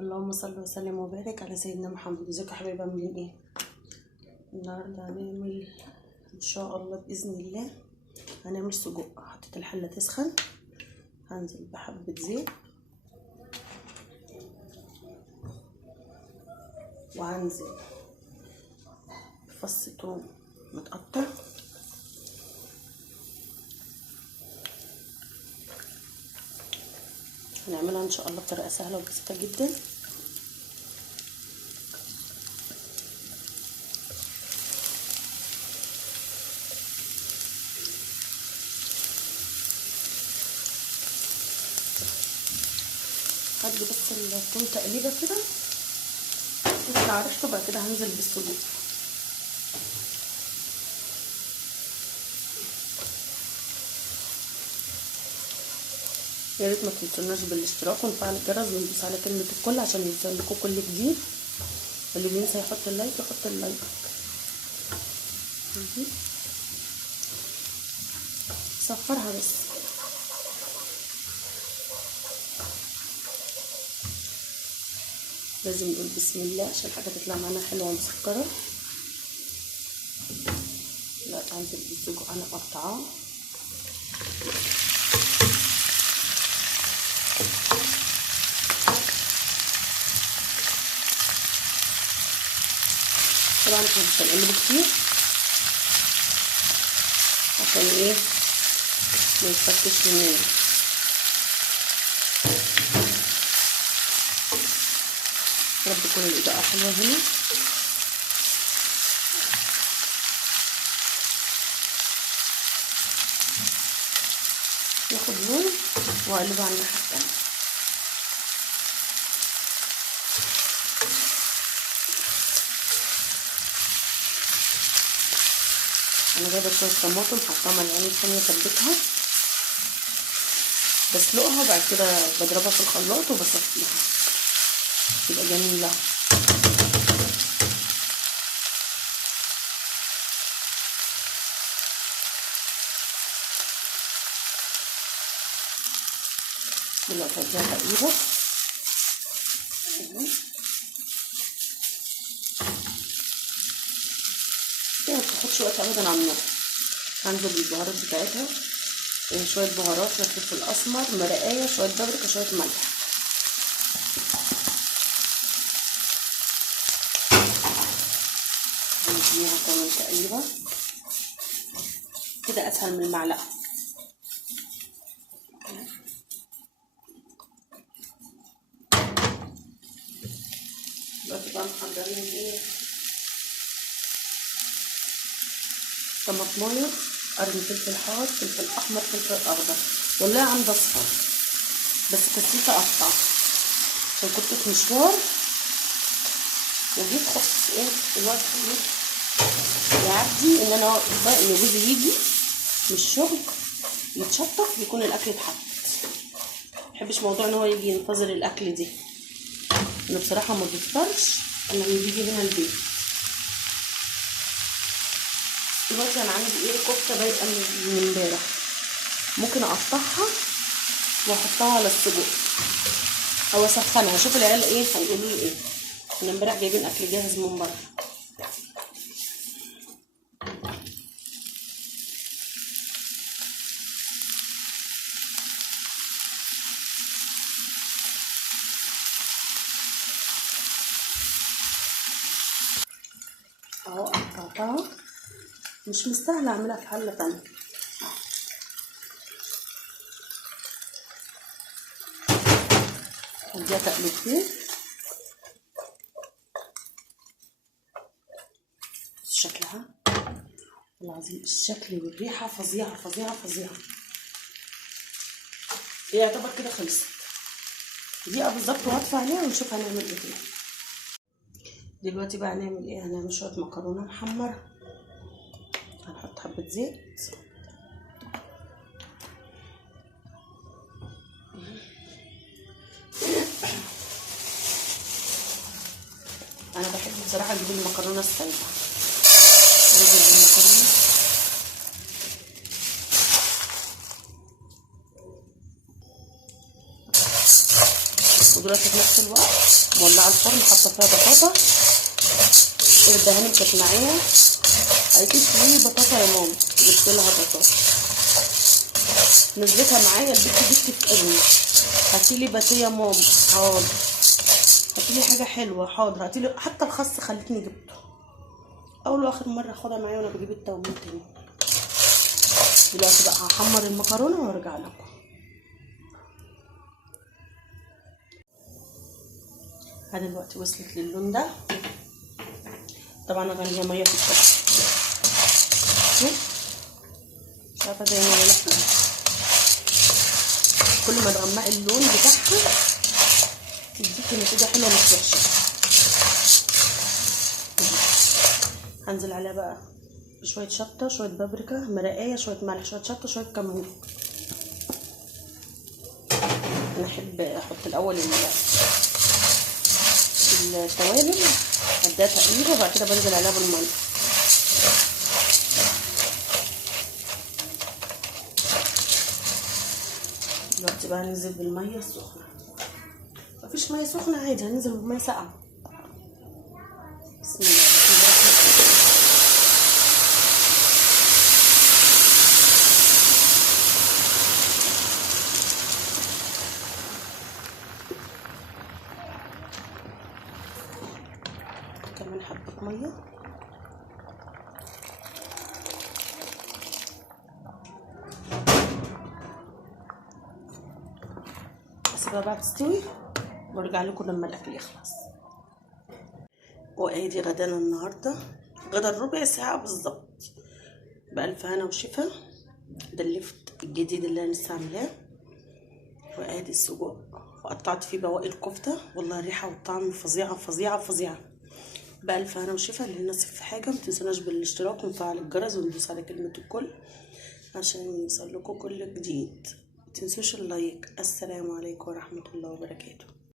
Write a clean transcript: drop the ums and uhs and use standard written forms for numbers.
اللهم صل وسلم وبارك على سيدنا محمد. ازيكم يا حبايبي، عاملين ايه؟ النهارده هنعمل ان شاء الله باذن الله هنعمل سجق. حطيت الحله تسخن، هنزل بحبه زيت وهنزل فص توم متقطع هنعملها ان شاء الله بطريقه سهله وبسيطه جدا. هدي بس الثوم تقليبه كده تطلع ريحته، بعد كده هنزل بالسجق. يا ريت ما تنسوناش بالاشتراك ونفعل الجرس وندوس على كلمه الكل عشان يوصلكوا كل جديد. اللي بينسى يحط اللايك يحط اللايك. صفرها بس. لازم نقول بسم الله عشان الحاجه تطلع معانا حلوه ومسكره. دلوقتي هنزل بالسجق انا مقطعاه. طبعا احنا مش هنقلبه كتير عشان ايه ما يتفتش مننا. يا رب تكون الاضاءه حلوه هنا. ياخد لون واقلبه على الناحيه التانيه. انا جايبه شويه طماطم حطاها ملعقه ثانيه تبتها، بسلقها وبعد كده بضربها في الخلاط وبصفيها تبقى جميله. دلوقتي هديها تقليبه. دي ما بتاخدش وقت ابدا على النار. هنزل بالبهارات بتاعتها، شويه بهارات، شويه فلفل اسمر، مرقايه، شويه بابريكا، شويه ملح. نديها كمان تقليبه كده اسهل من المعلقه. دلوقتي بقى محضرين ايه؟ طماطمايه، قرن فلفل حار، فلفل احمر، فلفل اخضر، والله عندي اصفر بس كسيت اقطع عشان كنت في مشوار وجيت خفت ايه الوقت يعدي ان انا ان جوزي يجي من الشغل يتشطف يكون الاكل اتحط. محبش موضوع ان هو يجي ينتظر الاكل دي. انا بصراحه ما بفطرش الا لما بيجي هنا البيت. دلوقتي انا عندي ايه كفته بايقه من امبارح، ممكن اقطعها واحطها على السجق او اسخنها. اشوف العيال ايه هيقولوا لي ايه. انا امبارح جايبين اكل جاهز من بره. اهو قطعتها، مش مستاهله اعملها في حله تانيه. هديها تقليبتين. شكلها العظيم، الشكل والريحه فظيعه فظيعه فظيعه. هي يعتبر كده خلصت. دقيقه بالظبط وهطفي عليها ونشوف هنعمل ايه فيها. دلوقتي بقى هنعمل ايه؟ هنعمل شويه مكرونه محمره. هنحط حبه زيت انا بحب بصراحه اجيب المكرونه السلقه. نجيب المكرونه دلوقتي في نفس الوقت مولعه الفرن، حاطه فيها بطاطا. الدهان كانت معايا قالت لي بطاطا يا ماما، جبت لها بطاطا نزلتها معايا. البت دي بتفقرني، هاتيلي باتيه يا ماما، حاضر. هاتيلي حاجه حلوه، حاضر. هاتيلي حتى الخس خلتني جبته. اول واخر مره اخدها معايا وانا بجيب التومين تاني. دلوقتي بقى هحمر المكرونه وارجع لكم. دلوقتي وصلت للون ده. طبعا غاليه ميه في الطبق، مش عارفه زي ما ولا لا. كل ما تغمقي اللون بتاعها تديكي نتيجه حلوه مش وحشه. هنزل عليها بقى بشويه شطه، شويه بابريكا، مرقايه، شويه ملح، شويه شطه، شويه كمون. انا احب احط الاول التوابل، اديها تقليبه وبعد كده بنزل عليها بالميه. دلوقتي بقى هننزل بالميه السخنه. مفيش ميه سخنه عادي، هننزل بميه ساقعه. بسم الله الرحمن الرحيم. كمان حبه ميه. اسيبها بقى تستوي وارجع لكم لما الاكل يخلص. وادي غدانا النهارده، غدا ربع ساعه بالظبط، بألف هنا وشفا. ده اللفت الجديد اللي انا لسه عاملاه. وادي السجق، وقطعت فيه بواقي الكفته. والله الريحه والطعم فظيعه فظيعه فظيعه. بألف هنا وشفا. اللي ناسف في حاجه متنسوناش بالاشتراك ونفعل الجرس وندوس على كلمه الكل عشان يوصل لكم كل جديد. متنسوش اللايك. السلام عليكم ورحمه الله وبركاته.